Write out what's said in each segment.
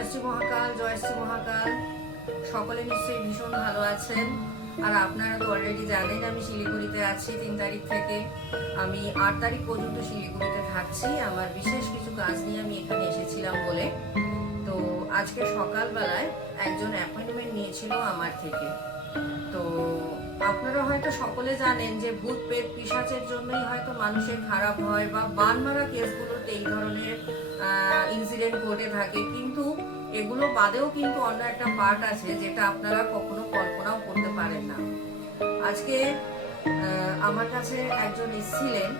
জয়শ্রী মহাকাল জয়শ্রী মহাকাল। সকলে নিশ্চয়ই ভীষণ ভালো আছেন। আর আপনারা তো অলরেডি জানেন আমি শিলিগুড়িতে আছি তিন তারিখ থেকে। আমি আট তারিখ পর্যন্ত শিলিগুড়িতে থাকছি। আমার বিশেষ কিছু কাজ নিয়ে আমি এখানে এসেছিলাম বলে। তো আজকে সকালবেলায় একজন অ্যাপয়েন্টমেন্ট নিয়েছিল আমার থেকে। তো আপনারা হয়তো সকলে জানেন যে ভূত পেট পিশাচের জন্যই হয়তো মানুষের খারাপ হয় বা বান মারা কেসগুলোতে এই ধরনের ইনসিডেন্ট ঘটে থাকে। কিন্তু এগুলো বাদেও কিন্তু অন্য একটা পার্ট আছে, যেটা আপনারা কখনো কল্পনাও করতে পারেন না। আজকে আমার কাছে একজন এসেছিলেন,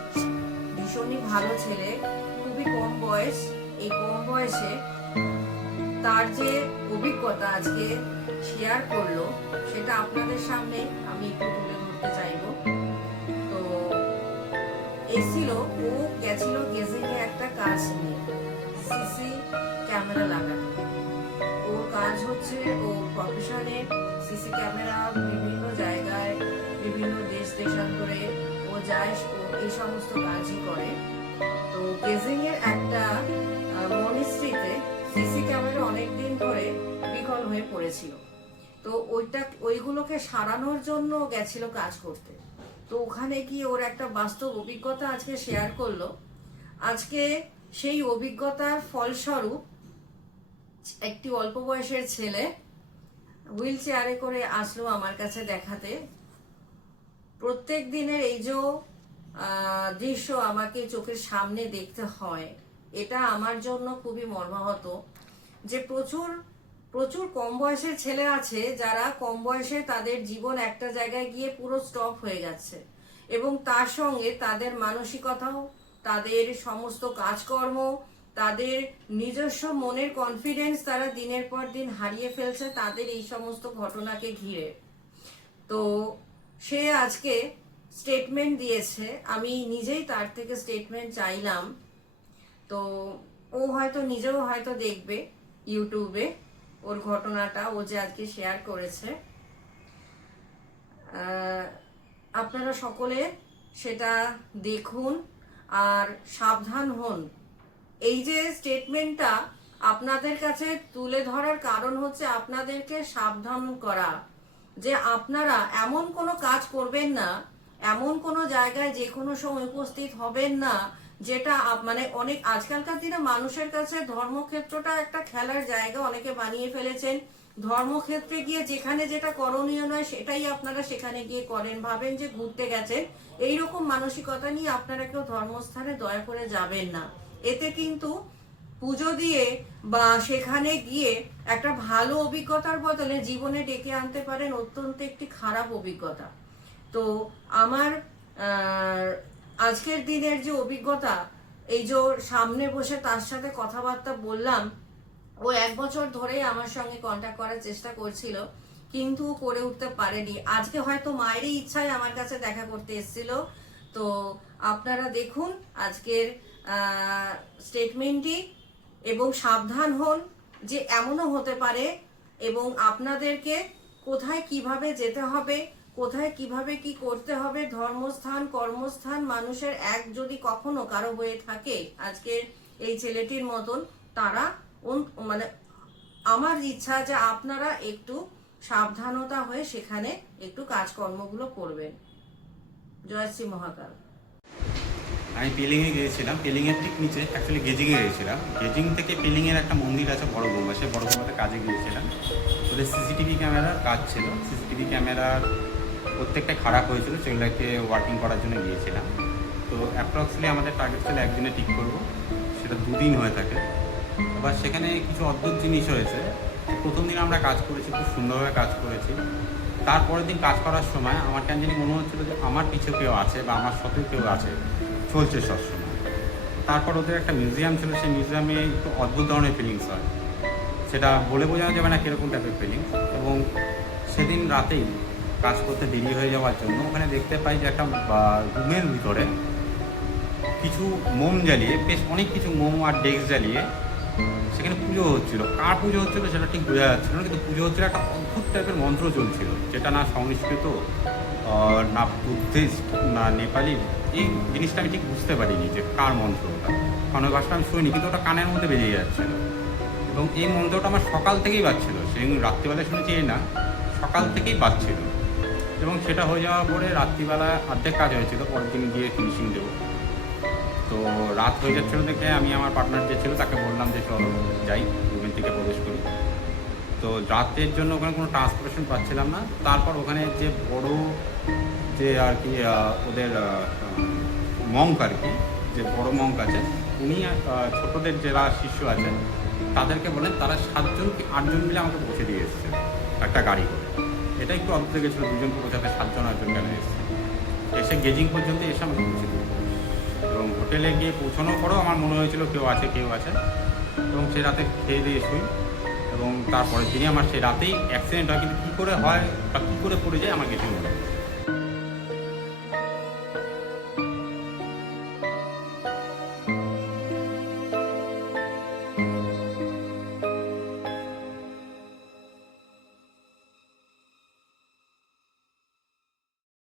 ভীষণই ভালো ছেলে, খুবই কম বয়স। এই কম বয়সে তার যে অভিজ্ঞতা আজকে শেয়ার করল, সেটা আপনাদের সামনে আমি একটু তুলে ধরতে চাইব। এসেছিল ও গেছিল গেজিংয়ে একটা কাজ নিয়ে সিসি ক্যামেরা লাগানো ওর কাজ হচ্ছে ও প্রফেশনে সিসি ক্যামেরা বিভিন্ন জায়গায়, বিভিন্ন দেশ দেশান্তরে ও যায়, ও এই সমস্ত কাজই করে। তো গেজিং এর একটা মনিস্ট্রিতে সিসি ক্যামেরা অনেকদিন ধরে বিকল হয়ে পড়েছিল। তো ওইটা, ওইগুলোকে সারানোর জন্য গেছিল কাজ করতে। তো ওখানে গিয়ে ওর একটা বাস্তব অভিজ্ঞতা আজকে শেয়ার করল। আজকে সেই অভিজ্ঞতার ফলস্বরূপ একটি অল্প বয়সের ছেলে হুইল চেয়ারে করে আসলো আমার কাছে দেখাতে। প্রত্যেক দিনের এই যে দৃশ্য আমাকে চোখের সামনে দেখতে হয়, এটা আমার জন্য খুবই মর্মাহত যে প্রচুর প্রচুর কম বয়সের ছেলে আছে যারা কম বয়সে তাদের জীবন একটা জায়গায় গিয়ে পুরো স্টপ হয়ে যাচ্ছে। এবং তার সঙ্গে তাদের মানসিকতাও, তাদের সমস্ত কাজকর্ম, তাদের নিজস্ব মনের কনফিডেন্স তারা দিনের পর দিন হারিয়ে ফেলছে তাদের এই সমস্ত ঘটনাকে ঘিরে। তো সে আজকে স্টেটমেন্ট দিয়েছে, আমি নিজেই তার থেকে স্টেটমেন্ট চাইলাম। তো ও হয়তো নিজেও হয়তো দেখবে, ইউটিউবে। ওর ঘটনাটা ও যে আজকে শেয়ার করেছে। আপনারা সকলে সেটা দেখুন আর সাবধান হন। এই যে স্টেটমেন্টটা আপনাদের কাছে তুলে ধরার কারণ হচ্ছে আপনাদেরকে সাবধান করা। যে আপনারা এমন কোনো কাজ করবেন না, এমন কোনো জায়গায় যে কোনো সময় উপস্থিত হবেন না যেটা মানে অনেক আজকালকার দিনে মানুষের কাছে ধর্মক্ষেত্রটা একটা খেলার জায়গা, অনেকে বানিয়ে ফেলেছেন। ধর্মক্ষেত্রে গিয়ে যেখানে যেটা করণীয় নয়, সেটাই আপনারা সেখানে গিয়ে করেন। ভাবেন যে ঘুরতে গেছেন, এইরকম মানসিকতা নিয়ে আপনারা কেউ ধর্মস্থানে দয়া করে যাবেন না। এতে কিন্তু পুজো দিয়ে বা সেখানে গিয়ে একটা ভালো অভিজ্ঞতার বদলে জীবনে ডেকে আনতে পারেন অত্যন্ত একটি খারাপ অভিজ্ঞতা। তো আমার আজকের দিনের যে অভিজ্ঞতা, এই যে সামনে বসে তার সাথে কথাবার্তা বললাম, ও এক বছর ধরে আমার সঙ্গে কন্ট্যাক্ট করার চেষ্টা করছিল, কিন্তু করে উঠতে পারেনি। আজকে হয়তো মায়েরই ইচ্ছায় আমার কাছে দেখা করতে এসেছিল। তো আপনারা দেখুন আজকের স্টেটমেন্টটি এবং সাবধান হন যে এমনও হতে পারে এবং আপনাদেরকে কোথায় কীভাবে যেতে হবে কোথায় কীভাবে কি করতে হবে, ধর্মস্থান, কর্মস্থান, মানুষের এক যদি কখনো কারও হয়ে থাকে আজকের এই ছেলেটির মতন তারা মানে আমার ইচ্ছা যে আপনারা একটু সাবধানতা হয়ে সেখানে একটু কাজকর্মগুলো করবেন। জয়শ্রী মহাকাল। আমি পিলিংয়ে গিয়েছিলাম, পিলিংয়ের ঠিক নিচে অ্যাকচুয়ালি গেজিংয়ে গিয়েছিলাম। গেজিং থেকে পিলিংয়ের একটা মন্দির আছে বড় বৌমা সে বড় বৌমাতে কাজে গিয়েছিলাম। ওদের সিসিটিভি ক্যামেরার কাজ ছিল। সিসিটিভি ক্যামেরার প্রত্যেকটা খারাপ হয়েছিল সেগুলোকে ওয়ার্কিং করার জন্য গিয়েছিলাম। তো অ্যাপ্রক্সলি আমাদের টার্গেট ছিল একদিনে ঠিক করব, সেটা দুদিন হয়ে থাকে। এবার সেখানে কিছু অদ্ভুত জিনিস হয়েছে। প্রথম দিন আমরা কাজ করেছি, খুব সুন্দরভাবে কাজ করেছি। তারপরের দিন কাজ করার সময় আমার কেন জানি মনে হচ্ছিল যে আমার পিছু কেউ আছে বা আমার সাথেও কেউ আছে, চলছে সবসময়। তারপর ওদের একটা মিউজিয়াম ছিল, সেই মিউজিয়ামে একটু অদ্ভুত ধরনের ফিলিংস হয়। সেটা বলে বোঝানো যাবে না কীরকম টাইপের ফিলিংস এবং সেদিন রাতেই কাজ করতে দেরি হয়ে যাওয়ার জন্য ওখানে দেখতে পাই যে একটা রুমের ভিতরে কিছু মোম জ্বালিয়ে, বেশ অনেক কিছু মোম আর ডেস্ক জ্বালিয়ে সেখানে পুজো হচ্ছিল। কার পুজো হচ্ছিল সেটা ঠিক বোঝা যাচ্ছিল না, কিন্তু পুজো হচ্ছিল একটা অদ্ভুত টাইপের মন্ত্র চলছিল, যেটা না সংস্কৃত না বুদ্ধিস্ট, না নেপালি, এই জিনিসটা আমি ঠিক বুঝতে পারিনি যে কার মন্ত্র ওটা কারণ ওই ভাষাটা আমি শুনিনি, কিন্তু ওটা কানের মধ্যে বেরিয়ে যাচ্ছিল। এবং এই মন্ত্রটা আমার সকাল থেকেই বাজছিল সেদিন রাত্রিবেলা শুনেছি এই না, সকাল থেকেই বাজছিল। এবং সেটা হয়ে যাওয়ার পরে রাত্রিবেলা অর্ধেক কাজ হয়েছিল পরের দিন গিয়ে ফিনিশিং দেবো। তো রাত হয়ে যাচ্ছিল দেখে আমি আমার পার্টনার যে ছিল তাকে বললাম যে চলো যাই, রুমের দিকে প্রবেশ করি। তো রাতের জন্য ওখানে কোনো ট্রান্সপোর্টেশন পাচ্ছিলাম না। তারপর ওখানে যে বড় যে আর কি ওদের মঙ্ক আর কি, যে বড় মঙ্ক আছে, উনি ছোটদের যারা শিষ্য আছেন, তাদেরকে বলেন তারা সাতজন কি আটজন মিলে আমাকে পৌঁছে দিয়ে এসেছে একটা গাড়ি করে। এটা একটু অদ্ভুত গেছিল দুজনকে পৌঁছাতে সাতজন, আটজন গেলে এসেছে। এসে গেজিং পর্যন্ত এসে আমি পৌঁছে এবং হোটেলে গিয়ে পৌঁছানোর পরেও আমার মনে হয়েছিল কেউ আছে কেউ আছে। এবং সে রাতে খেয়ে দিয়ে শুই। এবং তারপরের দিনই আমার সেই রাতেই অ্যাক্সিডেন্ট হয়। কিন্তু কী করে হয় বা কী করে পড়ে যায়, আমার নেই।